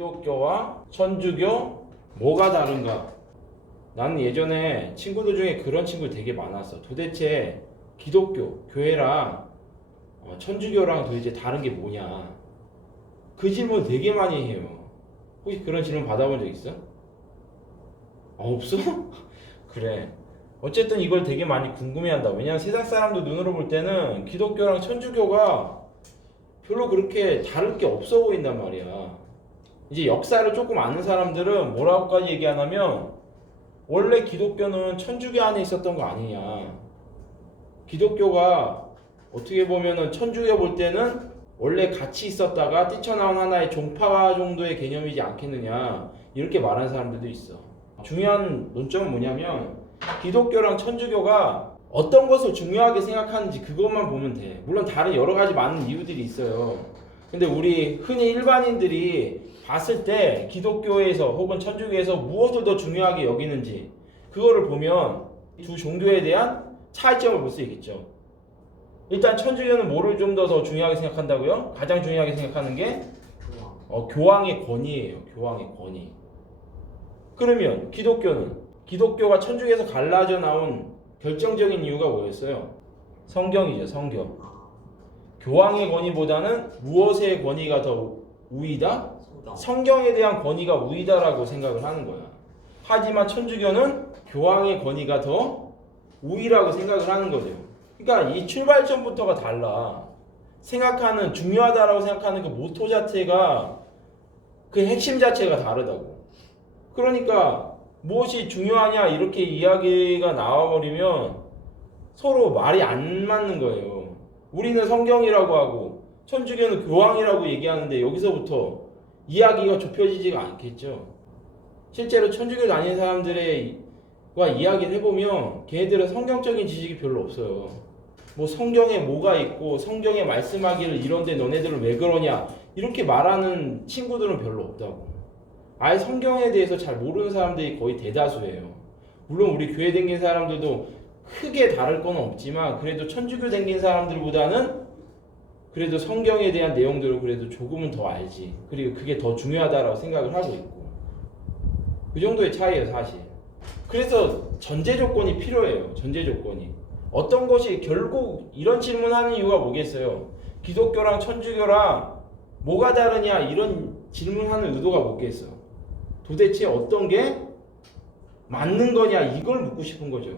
기독교와 천주교 뭐가 다른가? 나는 예전에 친구들 중에 그런 친구 되게 많았어. 도대체 기독교, 교회랑 천주교랑 도대체 다른 게 뭐냐? 그 질문 되게 많이 해요. 혹시 그런 질문 받아본 적 있어? 없어? 그래. 어쨌든 이걸 되게 많이 궁금해한다. 왜냐면 세상 사람들 눈으로 볼 때는 기독교랑 천주교가 별로 그렇게 다를 게 없어 보인단 말이야. 이제 역사를 조금 아는 사람들은 뭐라고까지 얘기하냐면 원래 기독교는 천주교 안에 있었던 거 아니냐. 기독교가 어떻게 보면은 천주교 볼 때는 원래 같이 있었다가 뛰쳐나온 하나의 종파 정도의 개념이지 않겠느냐. 이렇게 말하는 사람들도 있어. 중요한 논점은 뭐냐면 기독교랑 천주교가 어떤 것을 중요하게 생각하는지 그것만 보면 돼. 물론 다른 여러 가지 많은 이유들이 있어요. 근데 우리 흔히 일반인들이 봤을 때 기독교에서 혹은 천주교에서 무엇을 더 중요하게 여기는지 그거를 보면 두 종교에 대한 차이점을 볼 수 있겠죠. 일단 천주교는 뭐를 좀 더 중요하게 생각한다고요? 가장 중요하게 생각하는 게 교황의 권위예요. 교황의 권위. 그러면 기독교가 천주교에서 갈라져 나온 결정적인 이유가 뭐였어요? 성경이죠. 성경. 교황의 권위보다는 무엇의 권위가 더 우위다? 성경에 대한 권위가 우위다라고 생각을 하는 거야. 하지만 천주교는 교황의 권위가 더 우위라고 생각을 하는 거죠. 그러니까 이 출발점부터가 달라. 생각하는 중요하다라고 생각하는 그 모토 자체가 그 핵심 자체가 다르다고. 그러니까 무엇이 중요하냐 이렇게 이야기가 나와버리면 서로 말이 안 맞는 거예요. 우리는 성경이라고 하고 천주교는 교황이라고 얘기하는데 여기서부터 이야기가 좁혀지지가 않겠죠. 실제로 천주교 다니는 사람들과 이야기를 해보면 걔네들은 성경적인 지식이 별로 없어요. 뭐 성경에 뭐가 있고 성경에 말씀하기를 이런데 너네들은 왜 그러냐 이렇게 말하는 친구들은 별로 없다고. 아예 성경에 대해서 잘 모르는 사람들이 거의 대다수예요. 물론 우리 교회 댕긴 사람들도 크게 다를 건 없지만 그래도 천주교 댕긴 사람들보다는 그래도 성경에 대한 내용들을 그래도 조금은 더 알지. 그리고 그게 더 중요하다라고 생각을 하고 있고. 그 정도의 차이예요, 사실. 그래서 전제 조건이 필요해요. 전제 조건이. 어떤 것이 결국 이런 질문하는 이유가 뭐겠어요? 기독교랑 천주교랑 뭐가 다르냐 이런 질문하는 의도가 뭐겠어? 도대체 어떤 게 맞는 거냐 이걸 묻고 싶은 거죠.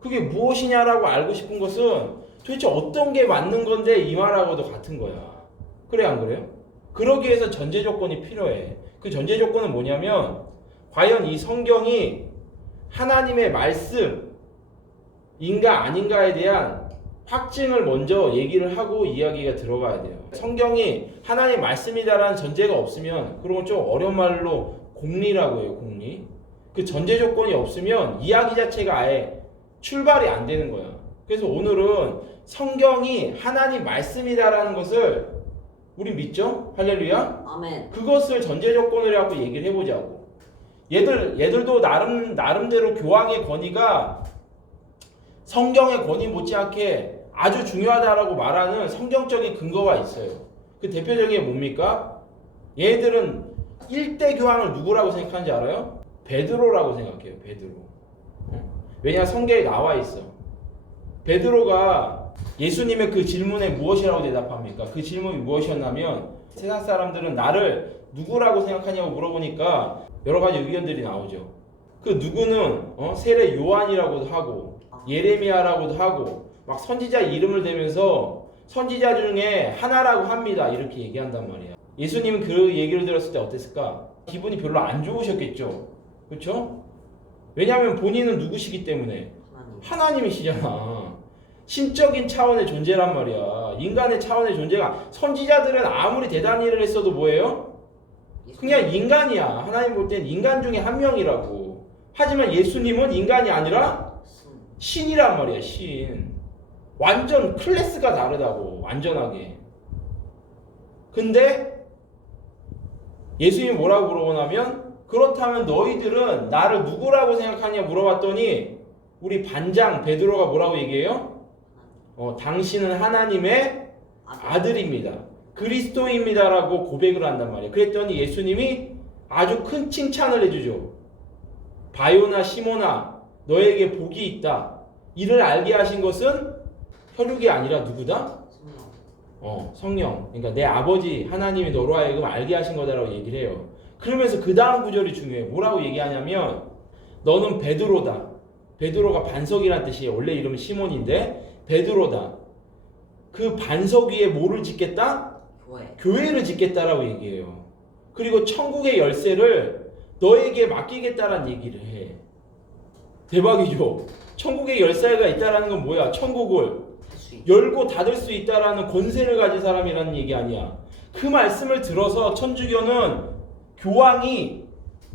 그게 무엇이냐라고 알고 싶은 것은 도대체 어떤 게 맞는 건데 이 말하고도 같은 거야. 그래 안 그래요? 그러기 위해서 전제 조건이 필요해. 그 전제 조건은 뭐냐면 과연 이 성경이 하나님의 말씀인가 아닌가에 대한 확증을 먼저 얘기를 하고 이야기가 들어가야 돼요. 성경이 하나님의 말씀이다라는 전제가 없으면 그런 건 좀 어려운 말로 공리라고 해요. 공리. 그 전제 조건이 없으면 이야기 자체가 아예 출발이 안 되는 거야. 그래서 오늘은 성경이 하나님 말씀이다라는 것을 우리 믿죠? 할렐루야? 아멘. 그것을 전제 조건으로 갖고 얘기를 해보자고. 얘들도 나름대로 교황의 권위가 성경의 권위 못지않게 아주 중요하다라고 말하는 성경적인 근거가 있어요. 그 대표적인 게 뭡니까? 얘들은 1대 교황을 누구라고 생각하는지 알아요? 베드로라고 생각해요. 베드로. 왜냐 성경에 나와 있어. 베드로가 예수님의 그 질문에 무엇이라고 대답합니까? 그 질문이 무엇이었냐면 세상 사람들은 나를 누구라고 생각하냐고 물어보니까 여러 가지 의견들이 나오죠. 그 누구는 세례 요한이라고도 하고 예레미야라고도 하고 막 선지자 이름을 대면서 선지자 중에 하나라고 합니다. 이렇게 얘기한단 말이야. 예수님은 그 얘기를 들었을 때 어땠을까? 기분이 별로 안 좋으셨겠죠. 그렇죠? 왜냐하면 본인은 누구시기 때문에 하나님이시잖아. 신적인 차원의 존재란 말이야. 인간의 차원의 존재가 선지자들은 아무리 대단한 일을 했어도 뭐예요? 그냥 인간이야. 하나님 볼 땐 인간 중에 한 명이라고. 하지만 예수님은 인간이 아니라 신이란 말이야. 신. 완전 클래스가 다르다고. 완전하게. 근데 예수님이 뭐라고 물어보냐면 그렇다면 너희들은 나를 누구라고 생각하냐 물어봤더니 우리 반장 베드로가 뭐라고 얘기해요? 당신은 하나님의 아들입니다. 그리스도입니다라고 고백을 한단 말이에요. 그랬더니 예수님이 아주 큰 칭찬을 해주죠. 바요나 시몬아 너에게 복이 있다. 이를 알게 하신 것은 혈육이 아니라 누구다? 성령. 그러니까 내 아버지 하나님이 너로 하여금 알게 하신 거다라고 얘기를 해요. 그러면서 그 다음 구절이 중요해요. 뭐라고 얘기하냐면 너는 베드로다. 베드로가 반석이란 뜻이에요. 원래 이름은 시몬인데 베드로다. 그 반석 위에 뭐를 짓겠다? 교회를 짓겠다라고 얘기해요. 그리고 천국의 열쇠를 너에게 맡기겠다라는 얘기를 해. 대박이죠. 천국의 열쇠가 있다라는 건 뭐야? 천국을 열고 닫을 수 있다라는 권세를 가진 사람이라는 얘기 아니야. 그 말씀을 들어서 천주교는 교황이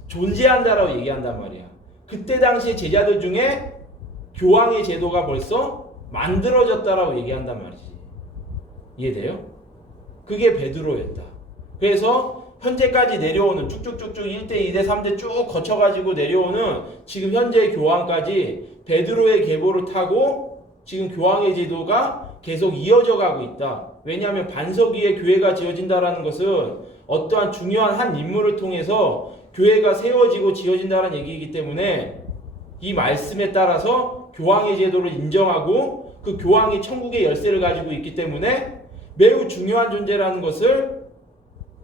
존재한다라고 얘기한단 말이야. 그때 당시에 제자들 중에 교황의 제도가 벌써 만들어졌다라고 얘기한단 말이지. 이해돼요? 그게 베드로였다. 그래서 현재까지 내려오는 쭉쭉쭉쭉 1대, 2대, 3대 쭉 거쳐가지고 내려오는 지금 현재 교황까지 베드로의 계보를 타고 지금 교황의 제도가 계속 이어져 가고 있다. 왜냐하면 반석 위에 교회가 지어진다라는 것은 어떠한 중요한 한 인물을 통해서 교회가 세워지고 지어진다는 얘기이기 때문에 이 말씀에 따라서 교황의 제도를 인정하고 그 교황이 천국의 열쇠를 가지고 있기 때문에 매우 중요한 존재라는 것을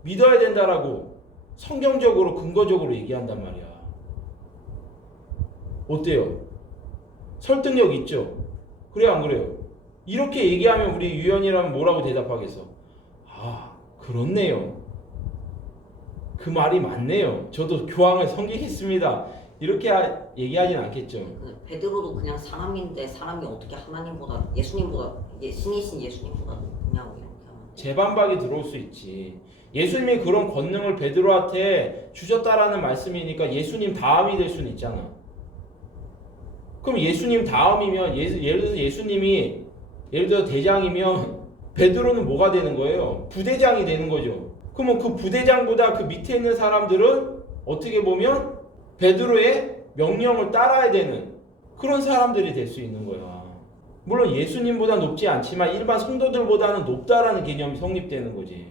믿어야 된다라고 성경적으로 근거적으로 얘기한단 말이야. 어때요? 설득력 있죠? 그래요 안 그래요? 이렇게 얘기하면 우리 유연이라면 뭐라고 대답하겠어? 아 그렇네요. 그 말이 맞네요. 저도 교황을 섬기겠습니다. 이렇게 얘기하진 않겠죠. 베드로도 그냥 사람인데 사람이 어떻게 하나님보다 예수님보다 신이신 예수님보다 높냐고 이렇게 하면 재반박이 들어올 수 있지. 예수님이 그런 권능을 베드로한테 주셨다라는 말씀이니까 예수님 다음이 될 수는 있잖아. 그럼 예수님 다음이면 예를 들어서 예수님이 예를 들어 대장이면 베드로는 뭐가 되는 거예요? 부대장이 되는 거죠. 그러면 그 부대장보다 그 밑에 있는 사람들은 어떻게 보면 베드로의 명령을 따라야 되는 그런 사람들이 될 수 있는 거야. 물론 예수님보다 높지 않지만 일반 성도들보다는 높다라는 개념이 성립되는 거지.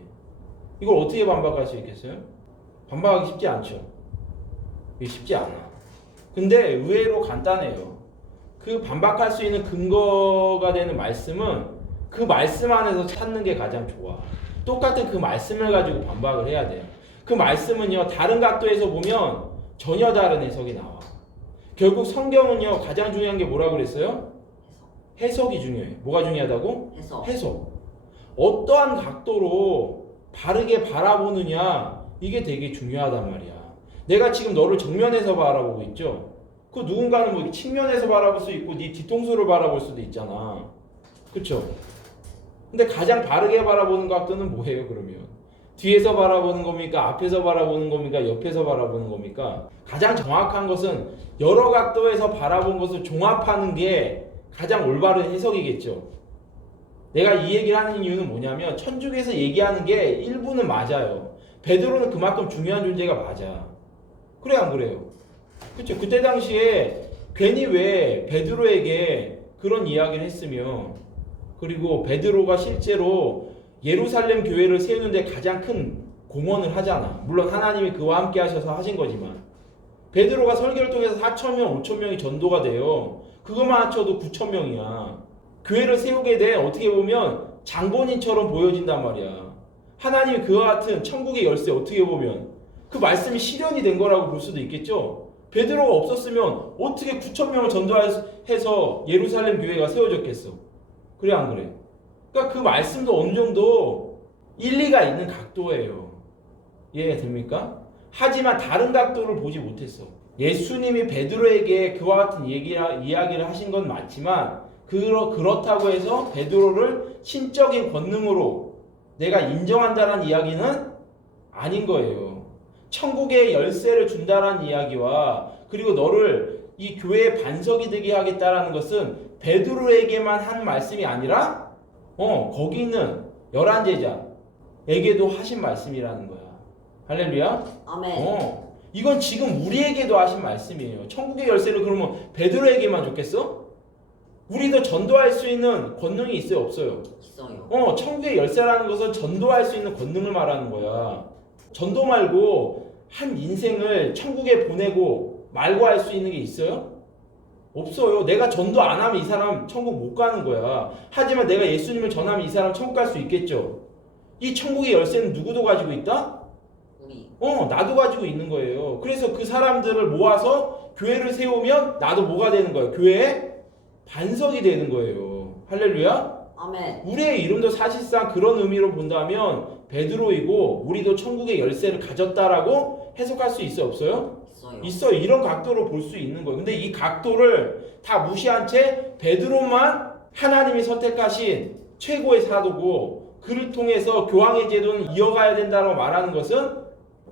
이걸 어떻게 반박할 수 있겠어요? 반박하기 쉽지 않죠. 이게 쉽지 않아. 근데 의외로 간단해요. 그 반박할 수 있는 근거가 되는 말씀은 그 말씀 안에서 찾는 게 가장 좋아. 똑같은 그 말씀을 가지고 반박을 해야 돼요. 그 말씀은요 다른 각도에서 보면 전혀 다른 해석이 나와. 결국 성경은요 가장 중요한 게 뭐라고 그랬어요? 해석이 중요해. 뭐가 중요하다고? 해석. 어떠한 각도로 바르게 바라보느냐 이게 되게 중요하단 말이야. 내가 지금 너를 정면에서 바라보고 있죠. 그 누군가는 뭐 측면에서 바라볼 수 있고 네 뒤통수를 바라볼 수도 있잖아. 그렇죠? 근데 가장 바르게 바라보는 각도는 뭐예요 그러면? 뒤에서 바라보는 겁니까? 앞에서 바라보는 겁니까? 옆에서 바라보는 겁니까? 가장 정확한 것은 여러 각도에서 바라본 것을 종합하는 게 가장 올바른 해석이겠죠. 내가 이 얘기를 하는 이유는 뭐냐면 천주교에서 얘기하는 게 일부는 맞아요. 베드로는 그만큼 중요한 존재가 맞아. 그래 안 그래요? 그렇죠. 그때 당시에 괜히 왜 베드로에게 그런 이야기를 했으며 그리고 베드로가 실제로 예루살렘 교회를 세우는데 가장 큰 공헌을 하잖아. 물론 하나님이 그와 함께 하셔서 하신 거지만 베드로가 설교를 통해서 4,000명, 5,000명이 전도가 돼요. 그것만 합쳐도 9,000명이야. 교회를 세우게 돼 어떻게 보면 장본인처럼 보여진단 말이야. 하나님이 그와 같은 천국의 열쇠 어떻게 보면 그 말씀이 실현이 된 거라고 볼 수도 있겠죠. 베드로가 없었으면 어떻게 9,000명을 전도해서 예루살렘 교회가 세워졌겠어. 그래 안 그래? 그러니까 그 말씀도 어느 정도 일리가 있는 각도예요. 이해가 됩니까? 하지만 다른 각도를 보지 못했어. 예수님이 베드로에게 그와 같은 이야기를 하신 건 맞지만 그렇다고 해서 베드로를 신적인 권능으로 내가 인정한다는 이야기는 아닌 거예요. 천국의 열쇠를 준다는 이야기와 그리고 너를 이 교회의 반석이 되게 하겠다라는 것은 베드로에게만 한 말씀이 아니라 거기 있는 11제자에게도 하신 말씀이라는 거야. 할렐루야. 아멘. 이건 지금 우리에게도 하신 말씀이에요. 천국의 열쇠를 그러면 베드로에게만 줬겠어? 우리도 전도할 수 있는 권능이 있어요, 없어요? 있어요. 천국의 열쇠라는 것은 전도할 수 있는 권능을 말하는 거야. 전도 말고 한 인생을 천국에 보내고 말고 할 수 있는 게 있어요? 없어요. 내가 전도 안 하면 이 사람 천국 못 가는 거야. 하지만 내가 예수님을 전하면 이 사람 천국 갈 수 있겠죠. 이 천국의 열쇠는 누구도 가지고 있다? 우리. 나도 가지고 있는 거예요. 그래서 그 사람들을 모아서 교회를 세우면 나도 뭐가 되는 거예요? 교회의 반석이 되는 거예요. 할렐루야. 아멘. 우리의 이름도 사실상 그런 의미로 본다면 베드로이고 우리도 천국의 열쇠를 가졌다라고 해석할 수 있어요, 없어요? 있어요. 있어요. 이런 각도로 볼 수 있는 거예요. 근데 이 각도를 다 무시한 채 베드로만 하나님이 선택하신 최고의 사도고 그를 통해서 교황의 제도는 이어가야 된다고 말하는 것은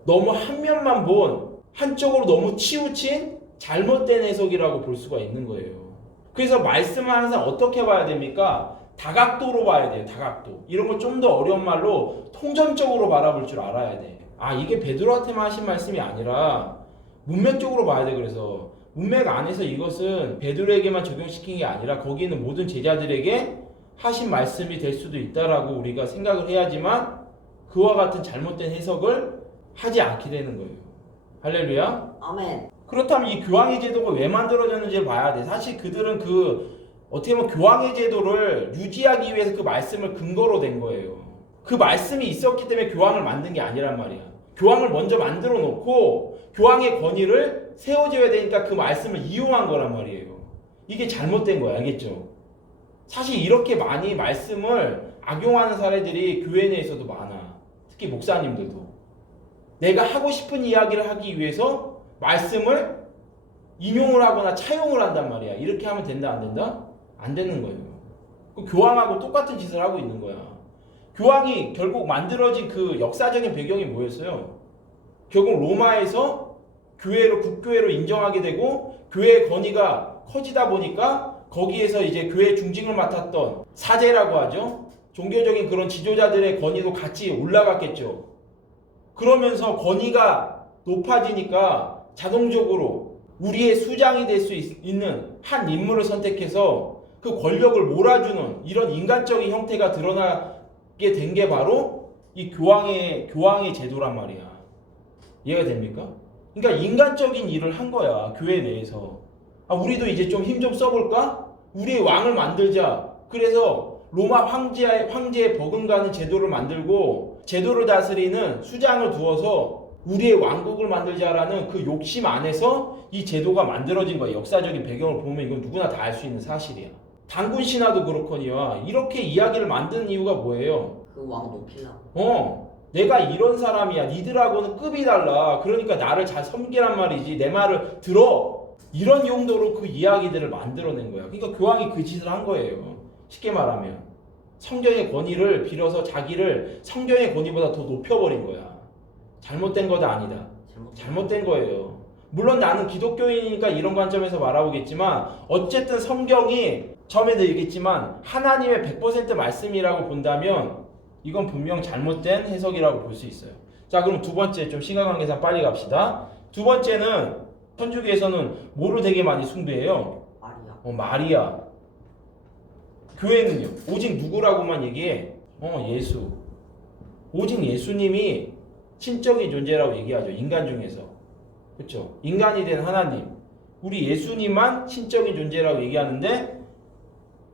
너무 한 면만 본 한쪽으로 너무 치우친 잘못된 해석이라고 볼 수가 있는 거예요. 그래서 말씀을 항상 어떻게 봐야 됩니까? 다각도로 봐야 돼요. 다각도. 이런 걸 좀 더 어려운 말로 통전적으로 바라볼 줄 알아야 돼. 이게 베드로한테만 하신 말씀이 아니라 문맥적으로 봐야 돼. 그래서 문맥 안에서 이것은 베드로에게만 적용시킨 게 아니라 거기 있는 모든 제자들에게 하신 말씀이 될 수도 있다라고 우리가 생각을 해야지만 그와 같은 잘못된 해석을 하지 않게 되는 거예요. 할렐루야. 아멘. 그렇다면 이 교황의 제도가 왜 만들어졌는지를 봐야 돼. 사실 그들은 어떻게 보면 교황의 제도를 유지하기 위해서 그 말씀을 근거로 된 거예요. 그 말씀이 있었기 때문에 교황을 만든 게 아니란 말이야. 교황을 먼저 만들어 놓고 교황의 권위를 세워줘야 되니까 그 말씀을 이용한 거란 말이에요. 이게 잘못된 거야. 알겠죠? 사실 이렇게 많이 말씀을 악용하는 사례들이 교회 내에서도 많아. 특히 목사님들도. 내가 하고 싶은 이야기를 하기 위해서 말씀을 인용을 하거나 차용을 한단 말이야. 이렇게 하면 된다, 안 된다? 안 되는 거예요. 그 교황하고 똑같은 짓을 하고 있는 거야. 교황이 결국 만들어진 그 역사적인 배경이 뭐였어요? 결국 로마에서 국교회로 인정하게 되고 교회의 권위가 커지다 보니까 거기에서 이제 교회 중직을 맡았던 사제라고 하죠. 종교적인 그런 지도자들의 권위도 같이 올라갔겠죠. 그러면서 권위가 높아지니까 자동적으로 우리의 수장이 될 수 있는 한 인물을 선택해서 그 권력을 몰아주는 이런 인간적인 형태가 드러나게 된 게 바로 이 교황의 제도란 말이야. 이해가 됩니까? 그러니까 인간적인 일을 한 거야. 교회 내에서. 우리도 이제 좀 힘 좀 써볼까? 우리의 왕을 만들자. 그래서 로마 황제의 버금가는 제도를 만들고 제도를 다스리는 수장을 두어서 우리의 왕국을 만들자라는 그 욕심 안에서 이 제도가 만들어진 거야. 역사적인 배경을 보면 이건 누구나 다 알 수 있는 사실이야. 단군 신화도 그렇거니와 이렇게 이야기를 만든 이유가 뭐예요? 그 왕 높이려고. 내가 이런 사람이야. 니들하고는 급이 달라. 그러니까 나를 잘 섬기란 말이지. 내 말을 들어. 이런 용도로 그 이야기들을 만들어낸 거야. 그러니까 교황이 그 짓을 한 거예요. 쉽게 말하면 성경의 권위를 빌어서 자기를 성경의 권위보다 더 높여버린 거야. 잘못된 거다 아니다. 잘못된 거예요. 물론 나는 기독교인이니까 이런 관점에서 말하겠지만 어쨌든 성경이 처음에도 얘기했지만 하나님의 100% 말씀이라고 본다면 이건 분명 잘못된 해석이라고 볼 수 있어요. 자, 그럼 두 번째 좀 시간관계상 빨리 갑시다. 두 번째는 천주교에서는 뭐를 되게 많이 숭배해요? 마리아. 마리아. 교회는요 오직 누구라고만 얘기해? 예수. 오직 예수님이 신적인 존재라고 얘기하죠. 인간 중에서. 그렇죠? 인간이 된 하나님. 우리 예수님만 신적인 존재라고 얘기하는데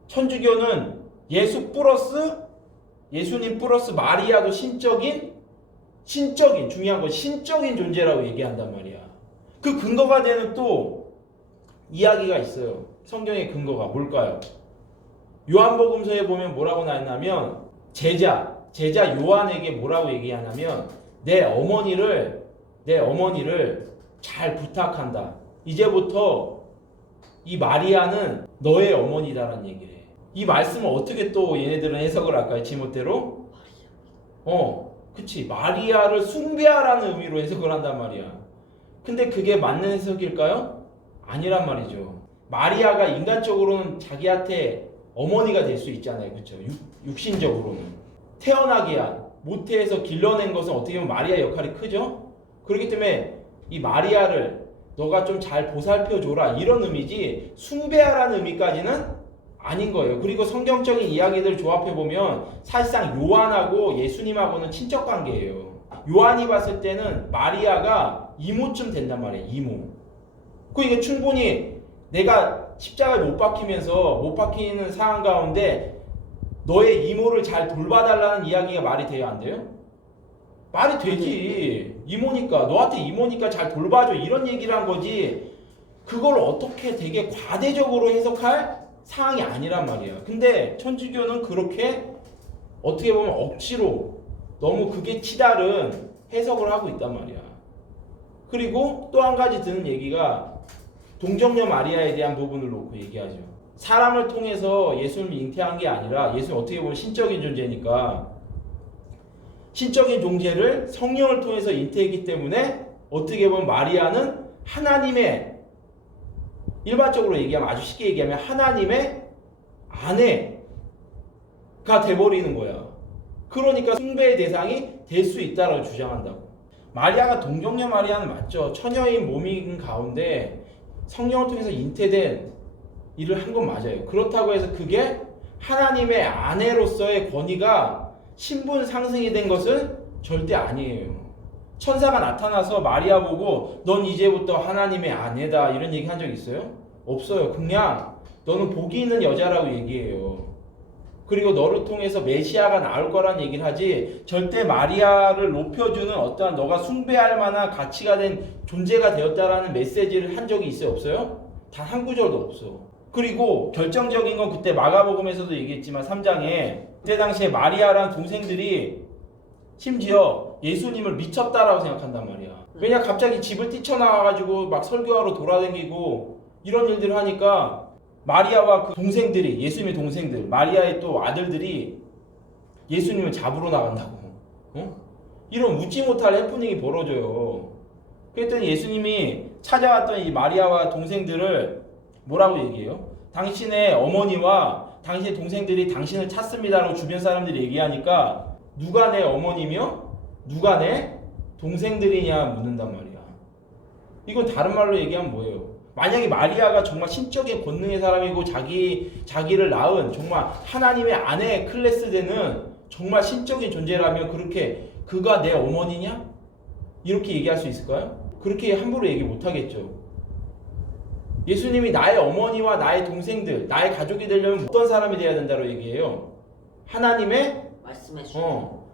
천주교는 예수님 플러스 마리아도 신적인 중요한 건 신적인 존재라고 얘기한단 말이야. 그 근거가 되는 또 이야기가 있어요. 성경의 근거가 뭘까요? 요한복음서에 보면 뭐라고 나왔냐면 제자 요한에게 뭐라고 얘기하냐면 내 어머니를 잘 부탁한다. 이제부터 이 마리아는 너의 어머니다라는 얘기를 해. 이 말씀을 어떻게 또 얘네들은 해석을 할까요? 지멋대로? 그치. 마리아를 숭배하라는 의미로 해석을 한단 말이야. 근데 그게 맞는 해석일까요? 아니란 말이죠. 마리아가 인간적으로는 자기한테 어머니가 될 수 있잖아요. 그렇죠? 육신적으로는. 태어나게 한 모태에서 길러낸 것은 어떻게 보면 마리아 역할이 크죠? 그렇기 때문에 이 마리아를 너가 좀 잘 보살펴줘라 이런 의미지 숭배하라는 의미까지는 아닌 거예요. 그리고 성경적인 이야기들 조합해 보면 사실상 요한하고 예수님하고는 친척 관계예요. 요한이 봤을 때는 마리아가 이모쯤 된단 말이에요. 이모. 그러니까 충분히 내가 십자가에 못 박히는 상황 가운데 너의 이모를 잘 돌봐달라는 이야기가 말이 돼야 안 돼요? 말이 되지. 이모니까 너한테 이모니까 잘 돌봐줘 이런 얘기를 한 거지. 그걸 어떻게 되게 과대적으로 해석할 상황이 아니란 말이야. 근데 천주교는 그렇게 어떻게 보면 억지로 너무 그게 치다른 해석을 하고 있단 말이야. 그리고 또 한 가지 드는 얘기가 동정녀 마리아에 대한 부분을 놓고 얘기하죠. 사람을 통해서 예수님을 잉태한 게 아니라 예수님 어떻게 보면 신적인 존재니까 신적인 존재를 성령을 통해서 잉태했기 때문에 어떻게 보면 마리아는 하나님의 일반적으로 얘기하면 아주 쉽게 얘기하면 하나님의 아내가 돼버리는 거야. 그러니까 숭배의 대상이 될 수 있다라고 주장한다고. 마리아가 동정녀 마리아는 맞죠. 처녀인 몸인 가운데 성령을 통해서 잉태된 일을 한 건 맞아요. 그렇다고 해서 그게 하나님의 아내로서의 권위가 신분 상승이 된 것은 절대 아니에요. 천사가 나타나서 마리아 보고 넌 이제부터 하나님의 아내다 이런 얘기 한 적 있어요? 없어요. 그냥 너는 복이 있는 여자라고 얘기해요. 그리고 너를 통해서 메시아가 나올 거란 얘기를 하지 절대 마리아를 높여주는 어떠한 너가 숭배할 만한 가치가 된 존재가 되었다라는 메시지를 한 적이 있어요? 없어요? 단 한 구절도 없어. 그리고 결정적인 건 그때 마가복음에서도 얘기했지만 3장에 그때 당시에 마리아랑 동생들이 심지어 예수님을 미쳤다라고 생각한단 말이야. 왜냐 갑자기 집을 뛰쳐나와가지고 막 설교하러 돌아다니고 이런 일들을 하니까 마리아와 그 동생들이 예수님의 동생들 마리아의 또 아들들이 예수님을 잡으러 나간다고. 이런 웃지 못할 해프닝이 벌어져요. 그랬더니 예수님이 찾아왔던 이 마리아와 동생들을 뭐라고 얘기해요? 당신의 어머니와 당신의 동생들이 당신을 찾습니다라고 주변 사람들이 얘기하니까 누가 내 어머니며 누가 내 동생들이냐 묻는단 말이야. 이건 다른 말로 얘기하면 뭐예요? 만약에 마리아가 정말 신적인 권능의 사람이고 자기를 낳은 정말 하나님의 아내 클래스 되는 정말 신적인 존재라면 그렇게 그가 내 어머니냐? 이렇게 얘기할 수 있을까요? 그렇게 함부로 얘기 못 하겠죠. 예수님이 나의 어머니와 나의 동생들, 나의 가족이 되려면 어떤 사람이 돼야 된다고 얘기해요? 하나님의 말씀해 주신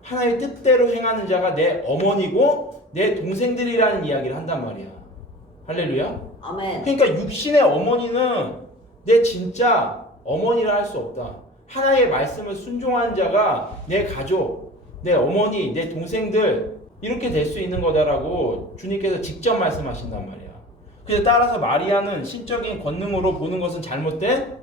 하나님의 뜻대로 행하는 자가 내 어머니고 내 동생들이라는 이야기를 한단 말이야. 할렐루야. 아멘. 그러니까 육신의 어머니는 내 진짜 어머니라 할 수 없다. 하나님의 말씀을 순종하는 자가 내 가족, 내 어머니, 내 동생들 이렇게 될 수 있는 거다라고 주님께서 직접 말씀하신단 말이야. 그래서 따라서 마리아는 신적인 권능으로 보는 것은 잘못된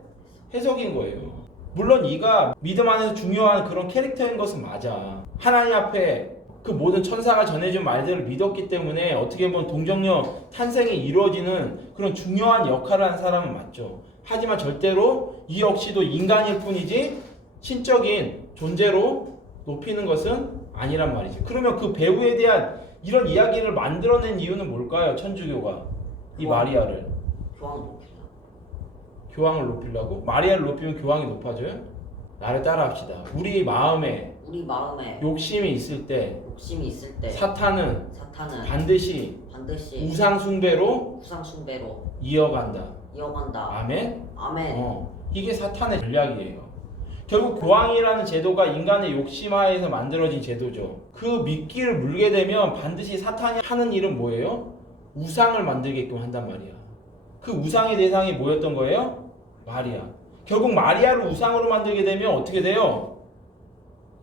해석인 거예요. 물론 이가 믿음 안에서 중요한 그런 캐릭터인 것은 맞아. 하나님 앞에 그 모든 천사가 전해준 말들을 믿었기 때문에 어떻게 보면 동정녀 탄생이 이루어지는 그런 중요한 역할을 하는 사람은 맞죠. 하지만 절대로 이 역시도 인간일 뿐이지 신적인 존재로 높이는 것은 아니란 말이죠. 그러면 그 배우에 대한 이런 이야기를 만들어낸 이유는 뭘까요? 천주교가 이 마리아를 교황을 높이려고? 마리아를 높이면 교황이 높아져요? 나를 따라합시다. 우리 마음에 욕심이 있을 때 사탄은 반드시 우상 숭배로 이어간다. 아멘. 이게 사탄의 전략이에요. 결국 교황이라는 제도가 인간의 욕심하에서 만들어진 제도죠. 그 미끼를 물게 되면 반드시 사탄이 하는 일은 뭐예요? 우상을 만들게끔 한단 말이야. 그 우상의 대상이 뭐였던 거예요? 마리아. 결국 마리아를 우상으로 만들게 되면 어떻게 돼요?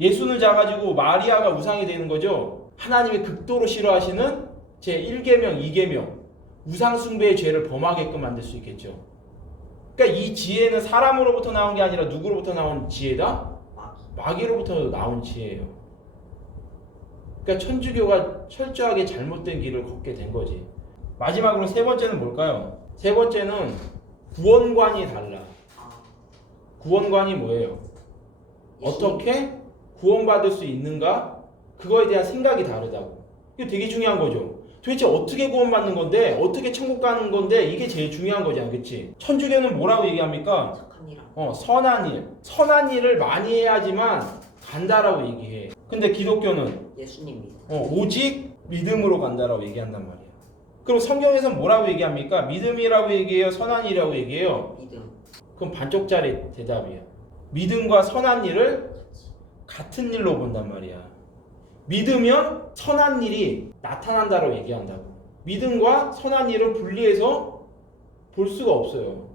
예수를 잡아가지고 마리아가 우상이 되는 거죠. 하나님이 극도로 싫어하시는 제1계명, 2계명 우상 숭배의 죄를 범하게끔 만들 수 있겠죠. 그러니까 이 지혜는 사람으로부터 나온 게 아니라 누구로부터 나온 지혜다? 마귀로부터 나온 지혜예요. 그러니까 천주교가 철저하게 잘못된 길을 걷게 된 거지. 마지막으로 세 번째는 뭘까요? 세 번째는 구원관이 달라. 구원관이 뭐예요? 어떻게 구원받을 수 있는가? 그거에 대한 생각이 다르다고. 이거 되게 중요한 거죠. 도대체 어떻게 구원받는 건데, 어떻게 천국 가는 건데, 이게 제일 중요한 거잖아, 그치? 천주교는 뭐라고 얘기합니까? 착한 일. 선한 일. 선한 일을 많이 해야지만 간다라고 얘기해. 근데 기독교는 예수님 믿음. 오직 믿음으로 간다라고 얘기한단 말이야. 그럼 성경에서는 뭐라고 얘기합니까? 믿음이라고 얘기해요? 선한 일이라고 얘기해요? 믿음. 그럼 반쪽짜리 대답이야. 믿음과 선한 일을 같은 일로 본단 말이야. 믿으면 선한 일이 나타난다고 얘기한다고. 믿음과 선한 일을 분리해서 볼 수가 없어요.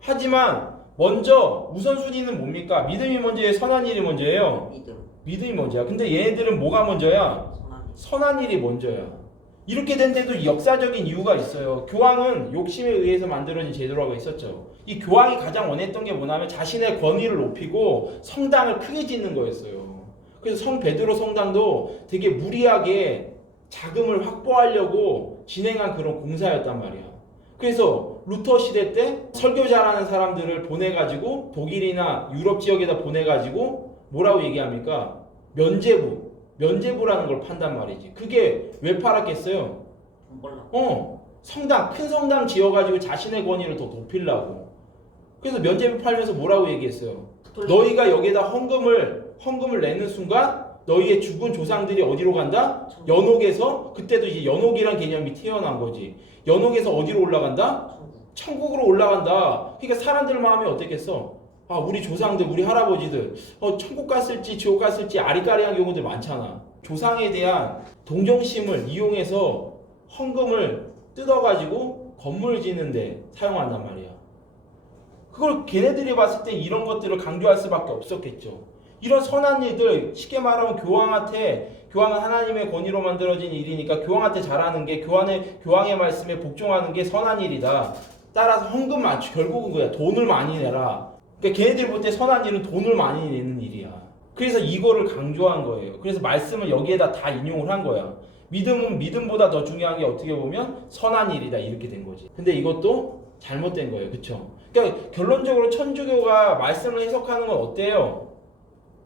하지만 먼저 우선순위는 뭡니까? 믿음이 먼저예요? 선한 일이 먼저예요? 믿음. 믿음이 먼저야. 근데 얘네들은 뭐가 먼저야? 선한 일. 선한 일이 먼저야. 이렇게 된 데도 역사적인 이유가 있어요. 교황은 욕심에 의해서 만들어진 제도라고 있었죠. 이 교황이 가장 원했던 게 뭐냐면 자신의 권위를 높이고 성당을 크게 짓는 거였어요. 그래서 성 베드로 성당도 되게 무리하게 자금을 확보하려고 진행한 그런 공사였단 말이야. 그래서 루터 시대 때 설교 잘하는 사람들을 보내가지고 독일이나 유럽 지역에다 보내가지고 뭐라고 얘기합니까? 면제부라는 걸 판단 말이지. 그게 왜 팔았겠어요? 돈 벌라고. 큰 성당 지어가지고 자신의 권위를 더 높이려고. 그래서 면제부 팔면서 뭐라고 얘기했어요? 너희가 여기에다 헌금을 내는 순간 너희의 죽은 조상들이 어디로 간다? 연옥에서, 그때도 이제 연옥이란 개념이 태어난 거지. 연옥에서 어디로 올라간다? 천국으로 올라간다. 그러니까 사람들 마음이 어땠겠어? 우리 조상들, 우리 할아버지들 천국 갔을지 지옥 갔을지 아리까리한 경우들 많잖아. 조상에 대한 동정심을 이용해서 헌금을 뜯어가지고 건물을 짓는데 사용한단 말이야. 그걸 걔네들이 봤을 때 이런 것들을 강조할 수밖에 없었겠죠. 이런 선한 일들, 쉽게 말하면 교황은 하나님의 권위로 만들어진 일이니까 교황한테 잘하는 게 교황의 말씀에 복종하는 게 선한 일이다. 따라서 헌금 맞추, 결국은 그거야. 돈을 많이 내라. 그러니까 걔네들 볼 때 선한 일은 돈을 많이 내는 일이야. 그래서 이거를 강조한 거예요. 그래서 말씀을 여기에다 다 인용을 한 거야. 믿음은 믿음보다 더 중요한 게 어떻게 보면 선한 일이다. 이렇게 된 거지. 근데 이것도 잘못된 거예요. 그쵸? 그러니까 결론적으로 천주교가 말씀을 해석하는 건 어때요?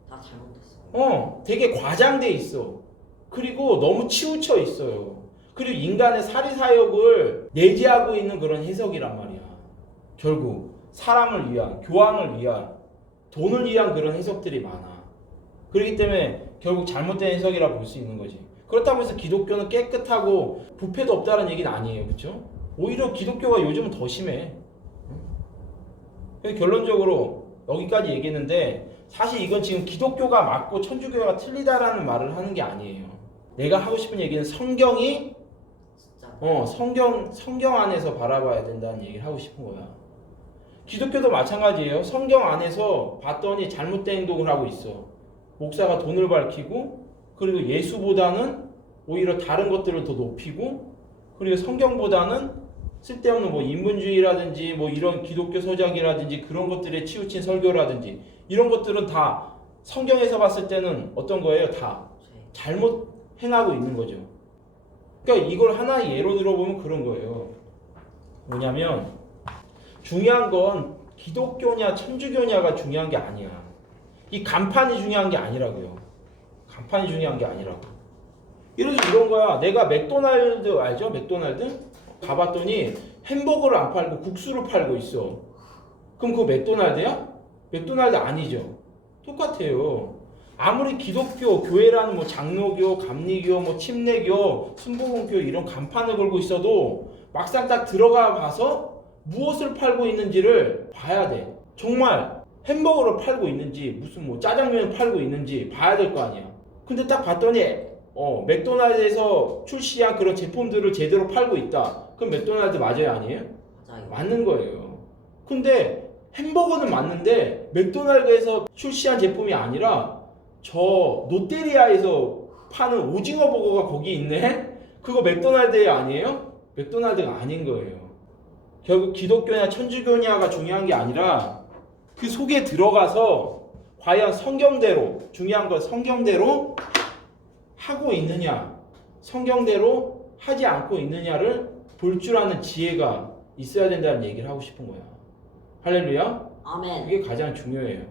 다 잘못됐어. 되게 과장돼 있어. 그리고 너무 치우쳐 있어요. 그리고 인간의 사리사욕을 내재하고 있는 그런 해석이란 말이야. 결국 사람을 위한, 교황을 위한, 돈을 위한 그런 해석들이 많아. 그렇기 때문에 결국 잘못된 해석이라 볼 수 있는 거지. 그렇다고 해서 기독교는 깨끗하고 부패도 없다는 얘기는 아니에요. 그렇죠? 오히려 기독교가 요즘은 더 심해. 결론적으로 여기까지 얘기했는데 사실 이건 지금 기독교가 맞고 천주교가 틀리다라는 말을 하는 게 아니에요. 내가 하고 싶은 얘기는 성경이 진짜. 성경 안에서 바라봐야 된다는 얘기를 하고 싶은 거야. 기독교도 마찬가지예요. 성경 안에서 봤더니 잘못된 행동을 하고 있어. 목사가 돈을 밝히고, 그리고 예수보다는 오히려 다른 것들을 더 높이고, 그리고 성경보다는 쓸데없는 뭐 인본주의라든지 뭐 이런 기독교 서적이라든지 그런 것들에 치우친 설교라든지 이런 것들은 다 성경에서 봤을 때는 어떤 거예요? 다 잘못 행하고 있는 거죠. 그러니까 이걸 하나의 예로 들어보면 그런 거예요. 뭐냐면 중요한 건 기독교냐 천주교냐가 중요한 게 아니야. 이 간판이 중요한 게 아니라고요. 간판이 중요한 게 아니라고. 예를 들어 이런 거야. 내가 맥도날드 알죠? 맥도날드? 가봤더니 햄버거를 안 팔고 국수를 팔고 있어. 그럼 그거 맥도날드야? 맥도날드 아니죠. 똑같아요. 아무리 기독교, 교회라는 뭐 장로교, 감리교, 뭐 침례교, 순복음교 이런 간판을 걸고 있어도 막상 딱 들어가 봐서 무엇을 팔고 있는지를 봐야 돼. 정말 햄버거를 팔고 있는지 무슨 뭐 짜장면을 팔고 있는지 봐야 될 거 아니야. 근데 딱 봤더니 맥도날드에서 출시한 그런 제품들을 제대로 팔고 있다. 그럼 맥도날드 맞아요, 아니에요? 맞아요. 맞는 거예요. 근데 햄버거는 맞는데 맥도날드에서 출시한 제품이 아니라 저 롯데리아에서 파는 오징어 버거가 거기 있네? 그거 맥도날드에 아니에요? 맥도날드가 아닌 거예요. 결국 기독교냐 천주교냐가 중요한 게 아니라 그 속에 들어가서 과연 성경대로, 중요한 건 성경대로 하고 있느냐, 성경대로 하지 않고 있느냐를 볼 줄 아는 지혜가 있어야 된다는 얘기를 하고 싶은 거야. 할렐루야. 아멘. 그게 가장 중요해요.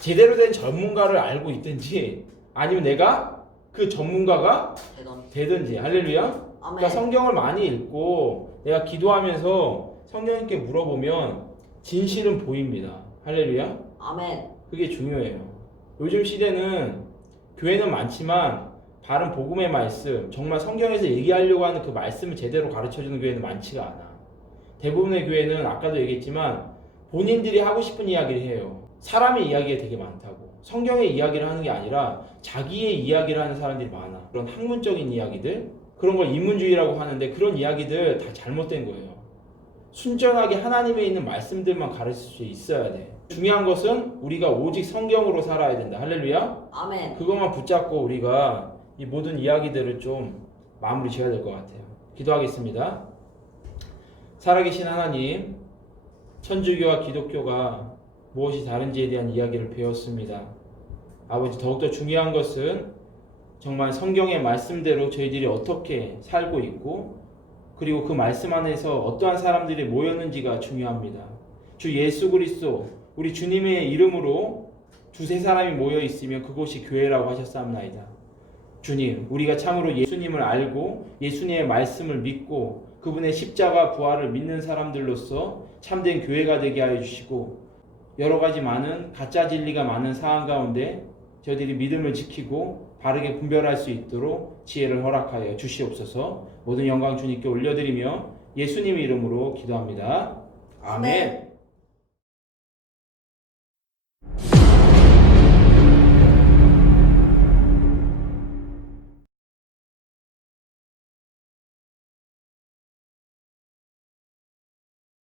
제대로 된 전문가를 알고 있든지 아니면 내가 그 전문가가 되던. 되든지. 할렐루야. 아멘. 그러니까 성경을 많이 읽고 내가 기도하면서 성령님께 물어보면 진실은 보입니다. 할렐루야. 아멘. 그게 중요해요. 요즘 시대는 교회는 많지만 바른 복음의 말씀, 정말 성경에서 얘기하려고 하는 그 말씀을 제대로 가르쳐주는 교회는 많지가 않아. 대부분의 교회는 아까도 얘기했지만 본인들이 하고 싶은 이야기를 해요. 사람의 이야기가 되게 많다고. 성경의 이야기를 하는 게 아니라 자기의 이야기를 하는 사람들이 많아. 그런 학문적인 이야기들, 그런 걸 인문주의라고 하는데 그런 이야기들 다 잘못된 거예요. 순전하게 하나님에 있는 말씀들만 가르칠 수 있어야 돼. 중요한 것은 우리가 오직 성경으로 살아야 된다. 할렐루야. 아멘. 그것만 붙잡고 우리가 이 모든 이야기들을 좀 마무리 지어야 될 것 같아요. 기도하겠습니다. 살아계신 하나님, 천주교와 기독교가 무엇이 다른지에 대한 이야기를 배웠습니다. 아버지, 더욱더 중요한 것은 정말 성경의 말씀대로 저희들이 어떻게 살고 있고, 그리고 그 말씀 안에서 어떠한 사람들이 모였는지가 중요합니다. 주 예수 그리스도 우리 주님의 이름으로 두세 사람이 모여 있으면 그곳이 교회라고 하셨사옵나이다. 주님, 우리가 참으로 예수님을 알고 예수님의 말씀을 믿고 그분의 십자가 부활을 믿는 사람들로서 참된 교회가 되게 하여 주시고, 여러 가지 많은 가짜 진리가 많은 상황 가운데 저희들이 믿음을 지키고 바르게 분별할 수 있도록 지혜를 허락하여 주시옵소서. 모든 영광 주님께 올려드리며 예수님의 이름으로 기도합니다. 아멘.